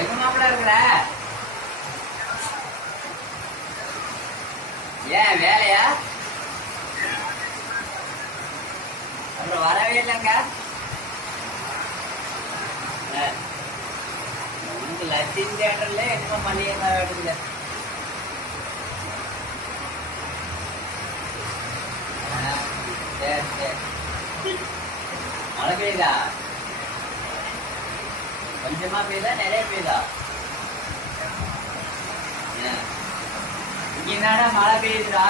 எங்க மாப்பிள்ள இருக்கிற? ஏன் வேலையா? அப்புறம் வரவே இல்லைங்க. உனக்கு லட்சியம் தேட்டர்ல என்னமோ பண்ணியிருந்தா வேண்டுங்க. சரி சரி. மழை பெய்யுதா? கொஞ்சமா பெய்யுதா நிறைய பெய்யுதா? இங்க என்னடா மழை பெய்யுதுடா.